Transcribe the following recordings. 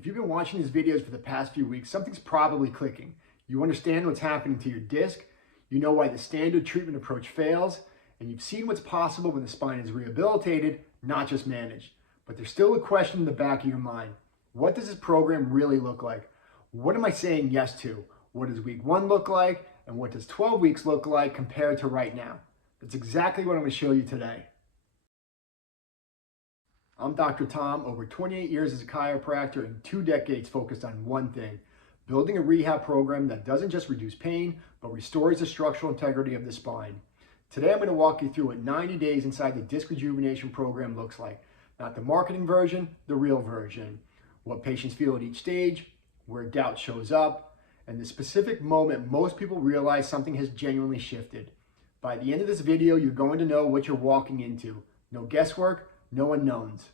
If you've been watching these videos for the past few weeks, something's probably clicking. You understand what's happening to your disc, you know why the standard treatment approach fails, and you've seen what's possible when the spine is rehabilitated, not just managed. But there's still a question in the back of your mind. What does this program really look like? What am I saying yes to? What does week 1 look like? And what does 12 weeks look like compared to right now? That's exactly what I'm going to show you today. I'm Dr. Tom, over 28 years as a chiropractor and 2 decades focused on one thing, building a rehab program that doesn't just reduce pain, but restores the structural integrity of the spine. Today I'm going to walk you through what 90 days inside the Disc Rejuvenation Program looks like. Not the marketing version, the real version. What patients feel at each stage, where doubt shows up, and the specific moment most people realize something has genuinely shifted. By the end of this video, you're going to know what you're walking into. No guesswork, no unknowns.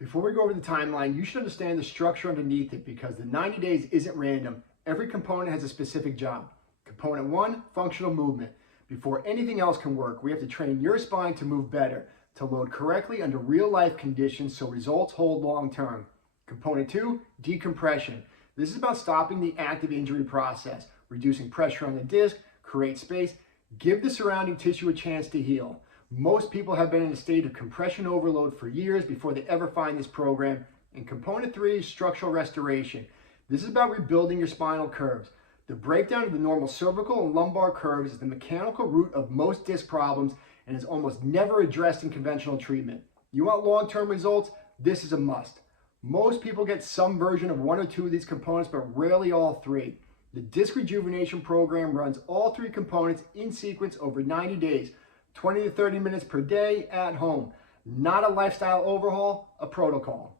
Before we go over the timeline, you should understand the structure underneath it because the 90 days isn't random. Every component has a specific job. Component 1, functional movement. Before anything else can work, we have to train your spine to move better, to load correctly under real-life conditions so results hold long-term. Component 2, decompression. This is about stopping the active injury process, reducing pressure on the disc, create space, give the surrounding tissue a chance to heal. Most people have been in a state of compression overload for years before they ever find this program. And component 3 is structural restoration. This is about rebuilding your spinal curves. The breakdown of the normal cervical and lumbar curves is the mechanical root of most disc problems and is almost never addressed in conventional treatment. You want long-term results? This is a must. Most people get some version of 1 or 2 of these components, but rarely all 3. The Disc Rejuvenation Program runs all 3 components in sequence over 90 days. 20 to 30 minutes per day at home. Not a lifestyle overhaul, a protocol.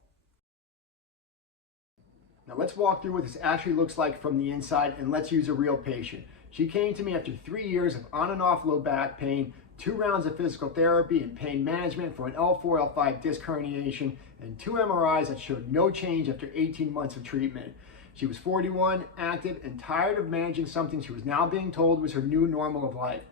Now let's walk through what this actually looks like from the inside, and let's use a real patient. She came to me after 3 years of on and off low back pain, 2 rounds of physical therapy and pain management for an L4, L5 disc herniation, and 2 MRIs that showed no change after 18 months of treatment. She was 41, active, and tired of managing something she was now being told was her new normal of life.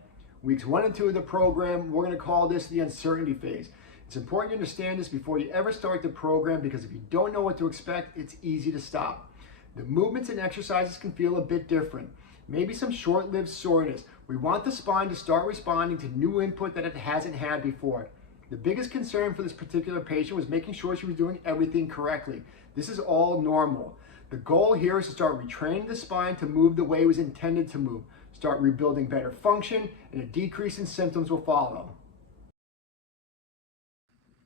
Weeks 1 and 2 of the program, we're going to call this the uncertainty phase. It's important you understand this before you ever start the program because if you don't know what to expect, it's easy to stop. The movements and exercises can feel a bit different. Maybe some short-lived soreness. We want the spine to start responding to new input that it hasn't had before. The biggest concern for this particular patient was making sure she was doing everything correctly. This is all normal. The goal here is to start retraining the spine to move the way it was intended to move. Start rebuilding better function, and a decrease in symptoms will follow.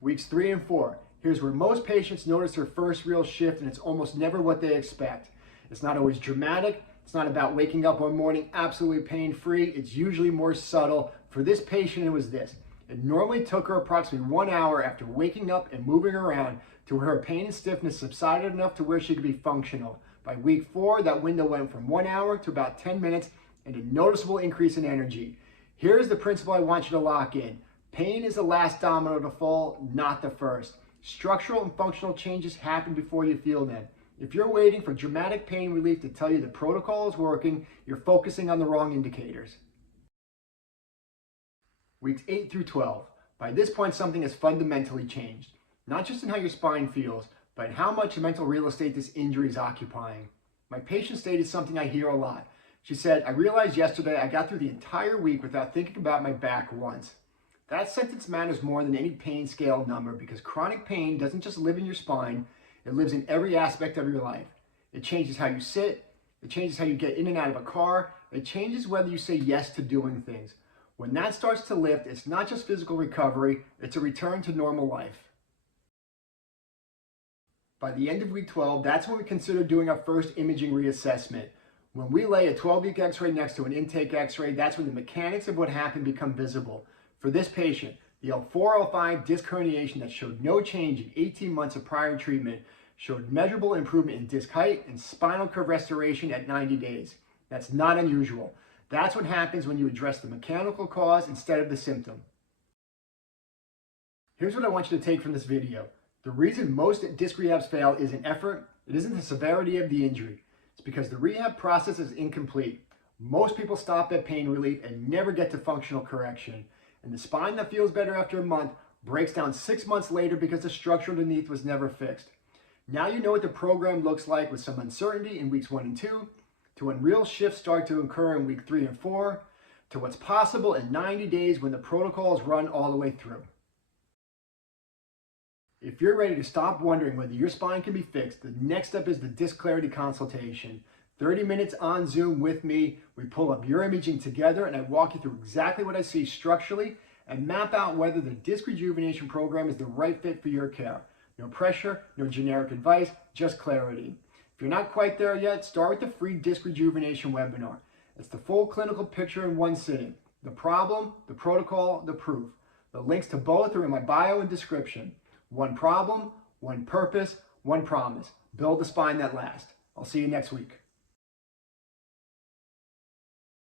Weeks 3 and 4. Here's where most patients notice their first real shift, and it's almost never what they expect. It's not always dramatic. It's not about waking up one morning absolutely pain-free. It's usually more subtle. For this patient, it was this. It normally took her approximately 1 hour after waking up and moving around to where her pain and stiffness subsided enough to where she could be functional. By week 4, that window went from 1 hour to about 10 minutes and a noticeable increase in energy. Here's the principle I want you to lock in. Pain is the last domino to fall, not the first. Structural and functional changes happen before you feel them. If you're waiting for dramatic pain relief to tell you the protocol is working, you're focusing on the wrong indicators. Weeks 8 through 12. By this point, something has fundamentally changed. Not just in how your spine feels, but in how much mental real estate this injury is occupying. My patient stated something I hear a lot. She said, I realized yesterday I got through the entire week without thinking about my back once. That sentence matters more than any pain scale number because chronic pain doesn't just live in your spine, it lives in every aspect of your life. It changes how you sit, it changes how you get in and out of a car, it changes whether you say yes to doing things. When that starts to lift, it's not just physical recovery, it's a return to normal life. By the end of week 12, that's when we consider doing our first imaging reassessment. When we lay a 12-week x-ray next to an intake x-ray, that's when the mechanics of what happened become visible. For this patient, the L4, L5 disc herniation that showed no change in 18 months of prior treatment showed measurable improvement in disc height and spinal curve restoration at 90 days. That's not unusual. That's what happens when you address the mechanical cause instead of the symptom. Here's what I want you to take from this video. The reason most disc rehabs fail isn't effort, it isn't the severity of the injury. It's because the rehab process is incomplete. Most people stop at pain relief and never get to functional correction. And the spine that feels better after a month Breaks down 6 months later because the structure underneath was never fixed. Now you know what the program looks like with some uncertainty in weeks 1 and 2, to when real shifts start to occur in week 3 and 4, to what's possible in 90 days when the protocol is run all the way through. If you're ready to stop wondering whether your spine can be fixed, the next step is the Disc Clarity consultation. 30 minutes on Zoom with me. We pull up your imaging together and I walk you through exactly what I see structurally and map out whether the Disc Rejuvenation Program is the right fit for your care. No pressure, no generic advice, just clarity. If you're not quite there yet, start with the free Disc Rejuvenation webinar. It's the full clinical picture in one sitting. The problem, the protocol, the proof. The links to both are in my bio and description. One problem, one purpose, one promise. Build the spine that lasts. I'll see you next week.